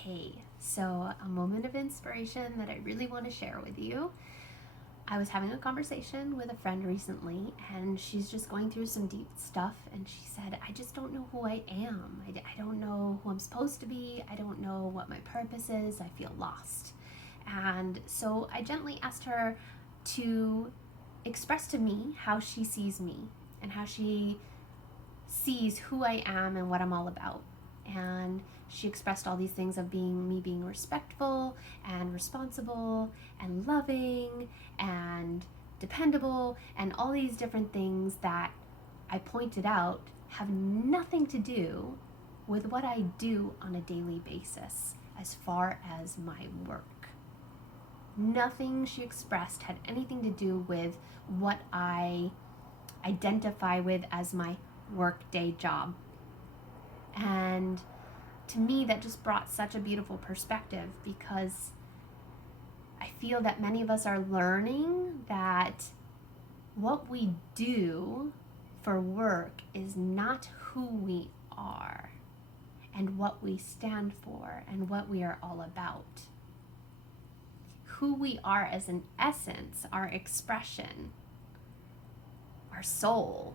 Okay, so a moment of inspiration that I really want to share with you. I was having a conversation with a friend recently, and she's just going through some deep stuff. And she said, I just don't know who I am. I don't know who I'm supposed to be. I don't know what my purpose is. I feel lost. And so I gently asked her to express to me how she sees me and how she sees who I am and what I'm all about. And she expressed all these things of being respectful and responsible and loving and dependable and all these different things that I pointed out have nothing to do with what I do on a daily basis as far as my work. Nothing she expressed had anything to do with what I identify with as my workday job. And to me, that just brought such a beautiful perspective, because I feel that many of us are learning that what we do for work is not who we are and what we stand for and what we are all about. Who we are as an essence, our expression, our soul,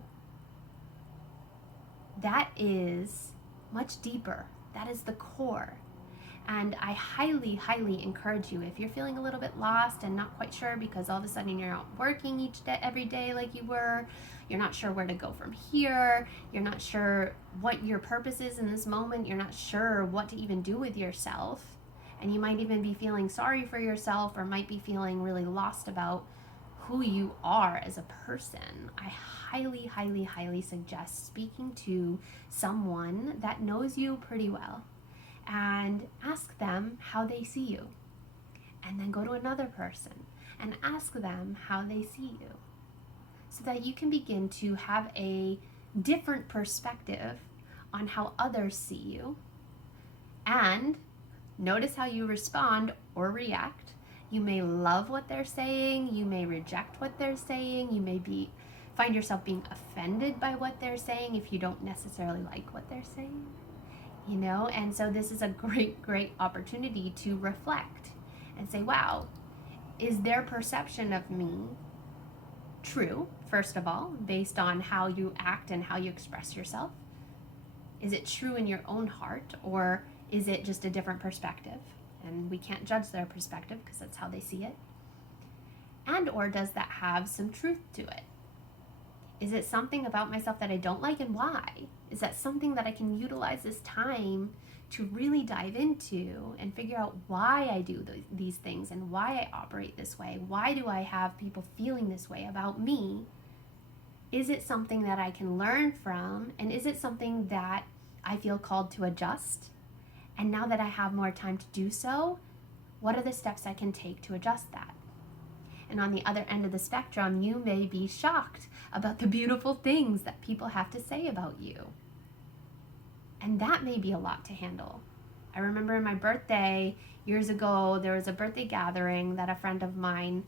that is much deeper. That is the core. And I highly, highly encourage you, if you're feeling a little bit lost and not quite sure because all of a sudden you're not working every day like you were, you're not sure where to go from here, you're not sure what your purpose is in this moment, you're not sure what to even do with yourself, and you might even be feeling sorry for yourself or might be feeling really lost about who you are as a person, I highly, highly, highly suggest speaking to someone that knows you pretty well and ask them how they see you. And then go to another person and ask them how they see you, so that you can begin to have a different perspective on how others see you. And notice how you respond or react. You may love what they're saying, you may reject what they're saying, you may find yourself being offended by what they're saying if you don't necessarily like what they're saying. And so this is a great, great opportunity to reflect and say, wow, is their perception of me true, first of all, based on how you act and how you express yourself? Is it true in your own heart, or is it just a different perspective? And we can't judge their perspective because that's how they see it. And or does that have some truth to it? Is it something about myself that I don't like, and why? Is that something that I can utilize this time to really dive into and figure out why I do these things and why I operate this way? Why do I have people feeling this way about me? Is it something that I can learn from? And is it something that I feel called to adjust? And now that I have more time to do so, what are the steps I can take to adjust that? And on the other end of the spectrum, you may be shocked about the beautiful things that people have to say about you. And that may be a lot to handle. I remember my birthday years ago, there was a birthday gathering that a friend of mine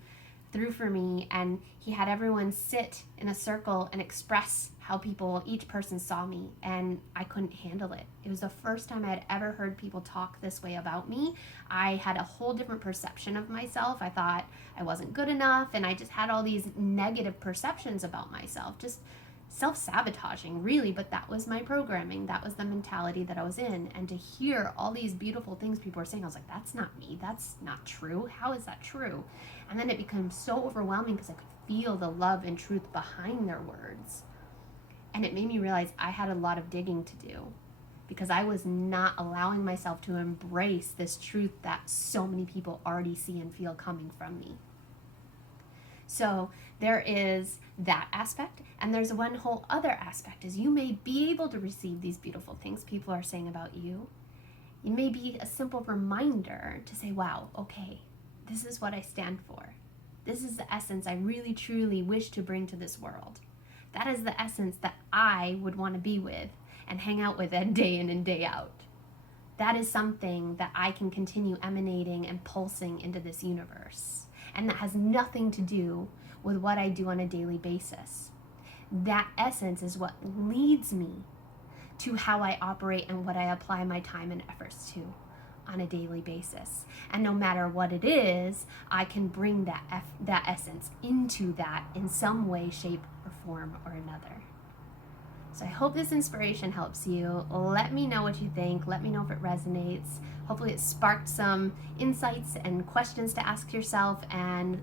threw for me, and he had everyone sit in a circle and express how each person saw me, and I couldn't handle it. It was the first time I had ever heard people talk this way about me. I had a whole different perception of myself. I thought I wasn't good enough, and I just had all these negative perceptions about myself, just self-sabotaging, really. But that was my programming. That was the mentality that I was in. And to hear all these beautiful things people were saying, I was like, that's not me. That's not true. How is that true? And then it became so overwhelming because I could feel the love and truth behind their words. And it made me realize I had a lot of digging to do, because I was not allowing myself to embrace this truth that so many people already see and feel coming from me. So there is that aspect, and there's one whole other aspect, is you may be able to receive these beautiful things people are saying about you. It may be a simple reminder to say, wow, okay, this is what I stand for. This is the essence I really, truly wish to bring to this world. That is the essence that I would want to be with and hang out with day in and day out. That is something that I can continue emanating and pulsing into this universe. And that has nothing to do with what I do on a daily basis. That essence is what leads me to how I operate and what I apply my time and efforts to on a daily basis. And no matter what it is, I can bring that essence into that in some way, shape, or form or another. So I hope this inspiration helps you. Let me know what you think. Let me know if it resonates. Hopefully it sparked some insights and questions to ask yourself. And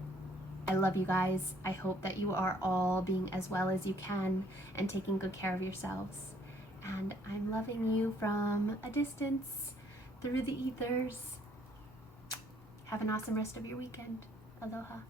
I love you guys. I hope that you are all being as well as you can and taking good care of yourselves. And I'm loving you from a distance through the ethers. Have an awesome rest of your weekend. Aloha.